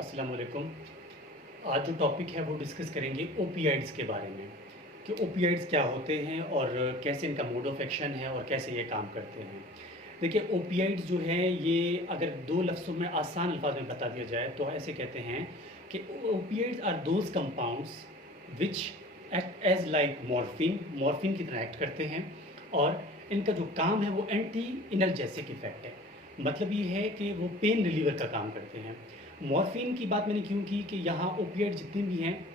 अस्सलाम वालेकुम। आज जो टॉपिक है वो डिस्कस करेंगे ओपियाइड्स के बारे में कि ओपियाइड्स क्या होते हैं और कैसे इनका मोड ऑफ एक्शन है और कैसे ये काम करते हैं। देखिए ओपियाइड्स जो है ये अगर दो लफ्ज़ों में आसान अल्फाज में बता दिया जाए तो ऐसे कहते हैं कि opioids are those compounds which act as like morphine morphine की तरह एक्ट करते हैं और इनका जो काम है वो एंटी इनल्जेसिक इफ़ेक्ट है। मतलब ये है कि वो पेन रिलीवर का काम करते हैं। मॉर्फिन की बात मैंने क्यों की कि यहाँ ओपिएट जितने भी हैं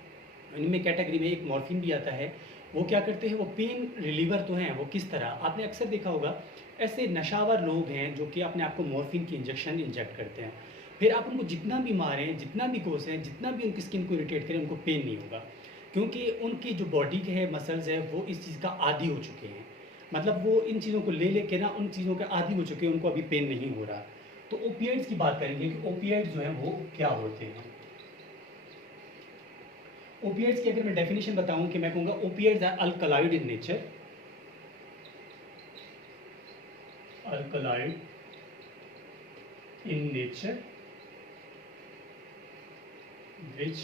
इनमें कैटेगरी में एक मॉर्फिन भी आता है। वो क्या करते हैं, वो पेन रिलीवर तो हैं, वो किस तरह आपने अक्सर देखा होगा ऐसे नशावर लोग हैं जो कि अपने आप को मॉर्फिन की इंजेक्शन इंजेक्ट करते हैं। फिर आप उनको जितना भी मारें, जितना भी कोसें, जितना भी उनकी स्किन को इरिटेट करें, उनको पेन नहीं होगा क्योंकि उनकी जो बॉडी के है मसल्स है वो इस चीज़ का आदी हो चुके हैं। मतलब वो इन चीज़ों को ले लेके ना उन चीज़ों के आदी हो चुके हैं, उनको अभी पेन नहीं हो रहा। तो ओपिएट्स की बात करेंगे कि ओपिएट्स जो हैं वो क्या होते हैं। ओपिएट्स की अगर मैं डेफिनेशन बताऊं कि मैं कहूँगा opiates are alkaloid in nature, alkaloid in nature which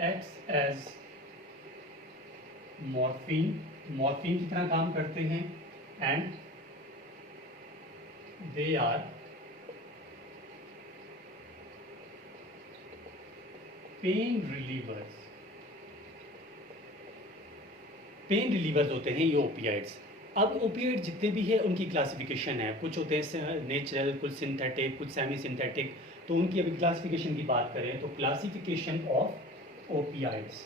acts as morphine, morphine की तरह काम करते हैं and they are pain relievers. Pain relievers होते हैं ये ओपियाइड्स। अब ओपियाइड जितने भी हैं उनकी क्लासिफिकेशन है, कुछ होते हैं नेचुरल, कुछ सिंथेटिक, कुछ सेमी सिंथेटिक। तो उनकी अभी क्लासिफिकेशन की बात करें तो क्लासिफिकेशन ऑफ ओपियाइड्स,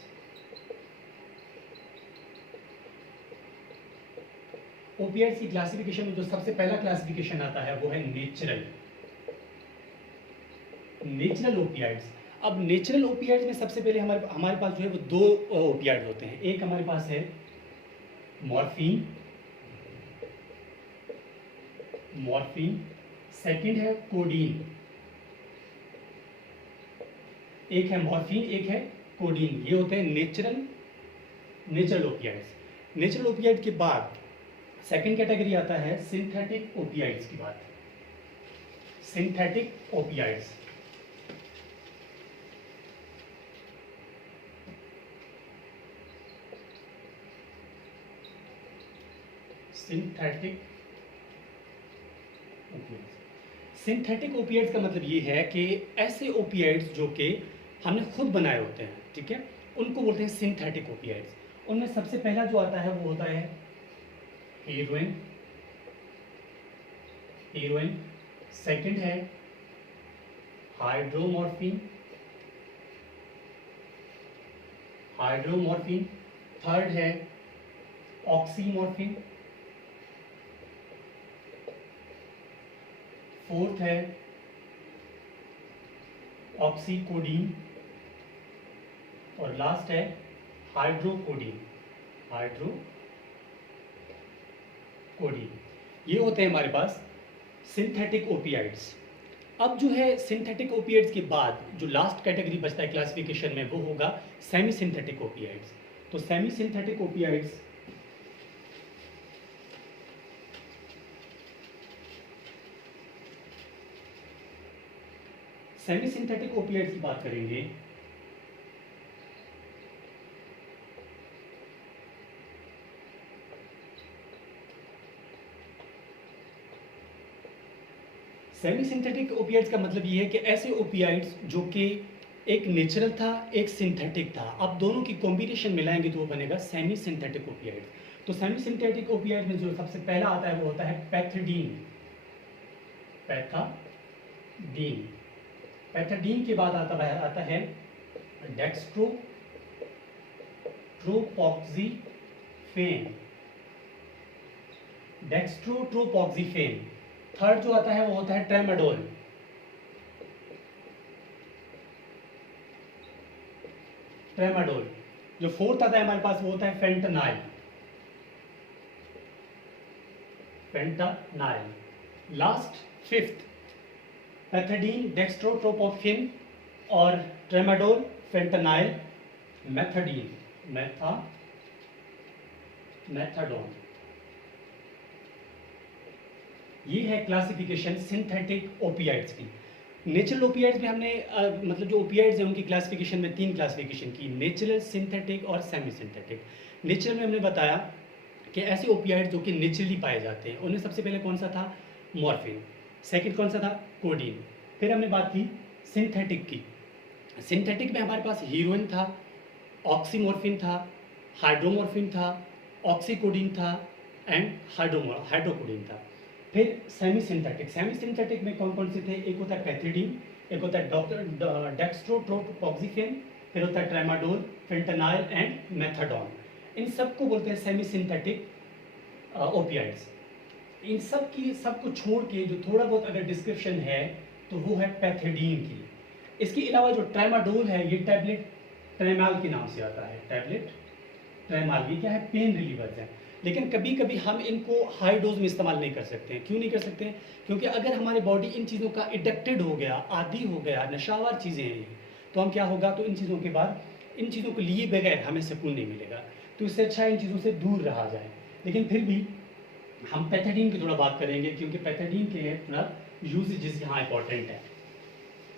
ओपियाइड्स की क्लासिफिकेशन में जो सबसे पहला क्लासिफिकेशन आता है वो है नेचुरल, नेचुरल ओपियाइड्स। अब नेचुरल ओपियाइड्स में सबसे पहले हमारे हमारे पास जो है वो दो ओपियाइड्स होते हैं। एक हमारे पास है मॉर्फिन, मॉर्फिन, सेकंड है कोडीन। एक है मॉर्फिन, एक है कोडीन, ये होते हैं नेचुरल ओपियाइड्स। नेचुरल ओपियाइड के बाद सेकंड कैटेगरी आता है सिंथेटिक ओपियाइड्स की बात। Synthetic opioids, synthetic opioids. Synthetic opioids का मतलब ये है कि ऐसे ओपियाइड्स जो कि हमने खुद बनाए होते हैं, ठीक है, उनको बोलते हैं सिंथेटिक ओपियाइड्स। उनमें सबसे पहला जो आता है वो होता है हीरोइन, हीरोइन। सेकंड है हाइड्रोमॉर्फिन, हाइड्रोमॉर्फिन। थर्ड है ऑक्सीमॉर्फिन। फोर्थ है ऑक्सीकोडीन और लास्ट है हाइड्रोकोडीन, हाइड्रोकोडीन। ये होते हैं हमारे पास सिंथेटिक ओपियाइड्स। अब जो है सिंथेटिक ओपियाइड्स के बाद जो लास्ट कैटेगरी बचता है क्लासिफिकेशन में वो होगा सेमी सिंथेटिक ओपियाइड्स। तो semi synthetic opioids semi synthetic opioids की बात करेंगे सेमी सिंथेटिक ओपियाइड्स का मतलब ये है कि ऐसे ओपियाइड्स जो कि एक नेचुरल था एक सिंथेटिक था, अब दोनों की कॉम्बिनेशन मिलाएंगे तो वो बनेगा सेमी सिंथेटिक ओपियाइड्स। तो सेमी सिंथेटिक ओपियाइड में जो सबसे पहला आता है वो होता है पैथडीन, पैथाडीन। पैथडीन के बाद आता है डेक्स्ट्रो ट्रोपॉक्सीफेन, डेक्स्ट्रो ट्रोपॉक्सीफेन। थर्ड जो आता है वो होता है ट्रेमाडोल, ट्रेमाडोल। जो फोर्थ आता है हमारे पास वो होता है फेंटनाइल, फेंटानाइल। लास्ट फिफ्थ पैथडीन, डेक्स्ट्रोट्रोपोफिन और ट्रेमाडोल, फेंटनाइल, मेथडीन, मेथाडोन। ये है क्लासिफिकेशन सिंथेटिक ओपियाइड्स की। नेचुरल ओपियाइड्स में हमने मतलब जो ओपियाइड्स हैं उनकी क्लासिफिकेशन में 3 क्लासिफिकेशन की, नेचुरल, सिंथेटिक और सेमी सिंथेटिक। नेचुरल में हमने बताया कि ऐसे ओपियाइड्स जो कि नेचुरली पाए जाते हैं, उनमें सबसे पहले कौन सा था, मॉर्फिन। सेकंड कौन सा था, कोडीन। फिर हमने बात की सिंथेटिक की। सिंथेटिक में हमारे पास हीरोइन था, ऑक्सीमोर्फिन था, हाइड्रोमोर्फिन था, ऑक्सीकोडीन था एंड हाइड्रोकोडीन था। फिर सेमी सिंथेटिक, सेमी सिंथेटिक में कौन कौन से थे, एक होता है पैथिडीन, एक होता है डेक्स्ट्रोप्रोपोक्सिफेन, फिर होता है ट्रेमाडोल, फेंटेनाइल एंड मेथाडोन। इन सब को बोलते हैं सेमी सिंथेटिक ओपियाइड्स। इन सब को छोड़ के जो थोड़ा बहुत अगर डिस्क्रिप्शन है तो वो है पैथिडीन की। इसके अलावा जो ट्रेमाडोल है ये टैबलेट ट्रेमाल के नाम से आता है, टैबलेट ट्रेमाल। ये क्या है, पेन रिलीवर्स है। लेकिन कभी कभी हम इनको हाई डोज में इस्तेमाल नहीं कर सकते हैं। क्यों नहीं कर सकते हैं, क्योंकि अगर हमारी बॉडी इन चीज़ों का एडिक्टेड हो गया, आदी हो गया, नशावर चीज़ें हैं ये, तो हम क्या होगा, तो इन चीज़ों के बाद इन चीज़ों को लिए बगैर हमें सुकून नहीं मिलेगा। तो इससे अच्छा इन चीज़ों से दूर रहा जाए। लेकिन फिर भी हम पैथेडीन की थोड़ा बात करेंगे, क्योंकि पैथेडीन के थोड़ा यूजेज यहाँ इंपॉर्टेंट है।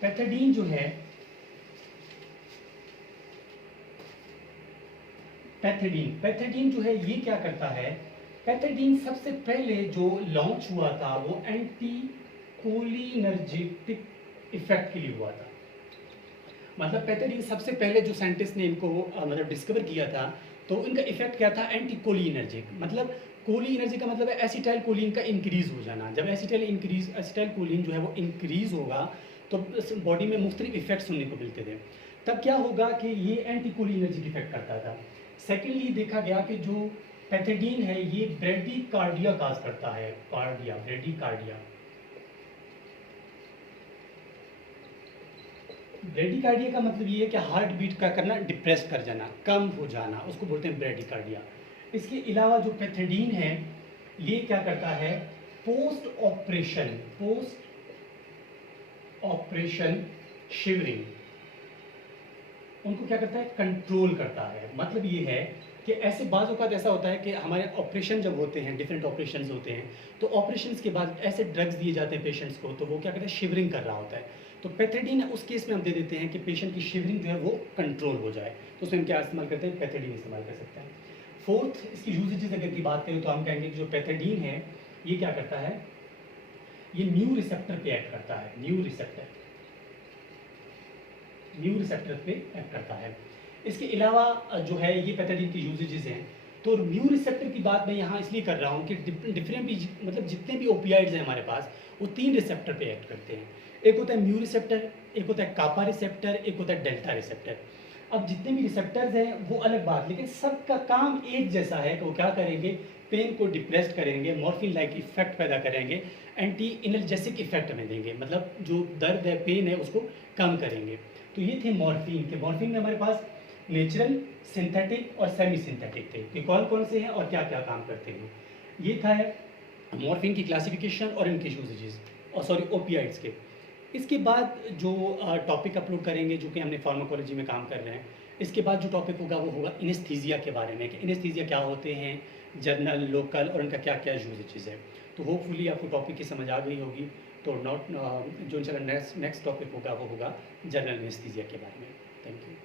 पैथेडीन जो है, पैथेडीन जो है ये क्या करता है, पैथेडीन सबसे पहले जो लॉन्च हुआ था वो एंटी कोलिनर्जिक इफेक्ट के लिए हुआ था। मतलब पैथेडीन सबसे पहले जो साइंटिस्ट ने इनको मतलब डिस्कवर किया था, तो इनका इफेक्ट क्या था, एंटी कोलिनर्जिक। मतलब कोलिनर्जिक का मतलब है एसिटाइल कोलिन का इंक्रीज हो जाना। जब एसिटाइल कोलिन जो है वो इंक्रीज होगा तो बॉडी में मुख्तलिफ इफेक्ट्स सुनने को मिलते थे। तब क्या होगा कि ये एंटी कोलिनर्जिक इफेक्ट करता था। सेकेंडली देखा गया कि जो पैथेडीन है ये ब्रेडिकार्डिया काज करता है, ब्रेडिकार्डिया। ब्रेडिकार्डिया का मतलब ये है कि हार्ट बीट का करना, डिप्रेस कर जाना, कम हो जाना, उसको बोलते हैं ब्रेडिकार्डिया। इसके अलावा जो पैथेडीन है ये क्या करता है, पोस्ट ऑपरेशन शिवरिंग, उनको क्या करता है, कंट्रोल करता है। मतलब ये है कि ऐसे बाज़ औक़ात ऐसा होता है कि हमारे ऑपरेशन जब होते हैं, डिफरेंट ऑपरेशंस होते हैं, तो ऑपरेशंस के बाद ऐसे ड्रग्स दिए जाते हैं पेशेंट्स को, तो वो क्या करते हैं, शिवरिंग कर रहा होता है। तो पैथेडीन उस केस में हम दे देते हैं कि पेशेंट की शिवरिंग जो है वो कंट्रोल हो जाए, तो उसमें हम क्या इस्तेमाल करते हैं, पैथेडीन इस्तेमाल कर सकते हैं। फोर्थ, इसकी यूजेज अगर की बात करें तो हम कहेंगे कि जो पैथेडीन है ये क्या करता है, ये म्यू रिसेप्टर पे एक्ट करता है, म्यू रिसेप्टर पे एक्ट करता है। इसके अलावा जो है ये पैथेडीन के यूजेजेस हैं। तो म्यू रिसेप्टर की बात मैं यहाँ इसलिए कर रहा हूँ कि डिफरेंट भी मतलब जितने भी ओपियाइड्स हैं हमारे पास वो 3 रिसेप्टर पे एक्ट करते हैं। एक होता है म्यू रिसेप्टर, एक होता है कापा रिसेप्टर, एक होता है डेल्टा रिसेप्टर। अब जितने भी रिसेप्टर्स हैं वो अलग बात, लेकिन सबका काम एक जैसा है कि वो क्या करेंगे, पेन को डिप्रेस करेंगे, मॉर्फिन लाइक इफेक्ट पैदा करेंगे, एंटी एनर्जेसिक इफेक्ट हमें देंगे, मतलब जो दर्द है, पेन है, उसको कम करेंगे। तो ये थे मॉर्फिन के। मॉर्फिन में हमारे पास नेचुरल, सिंथेटिक और सेमी सिंथेटिक थे कि कौन कौन से हैं और क्या क्या काम करते हैं। ये था मॉर्फिन की क्लासिफिकेशन और इनके यूजेजेस, और सॉरी ओपियाइड्स के। इसके बाद जो टॉपिक अपलोड करेंगे, जो कि हमने फार्माकोलॉजी में काम कर रहे हैं, इसके बाद जो टॉपिक होगा वो होगा इनेस्थीसिया के बारे में, कि इनेस्थीसिया क्या होते हैं, जर्नल, लोकल और उनका क्या क्या यूजेजेस है। तो होपफुली आपको टॉपिक की समझ आ गई होगी। तो जो इंशाल्लाह नेक्स्ट टॉपिक होगा वो होगा जनरल एनेस्थीसिया के बारे में। Thank you.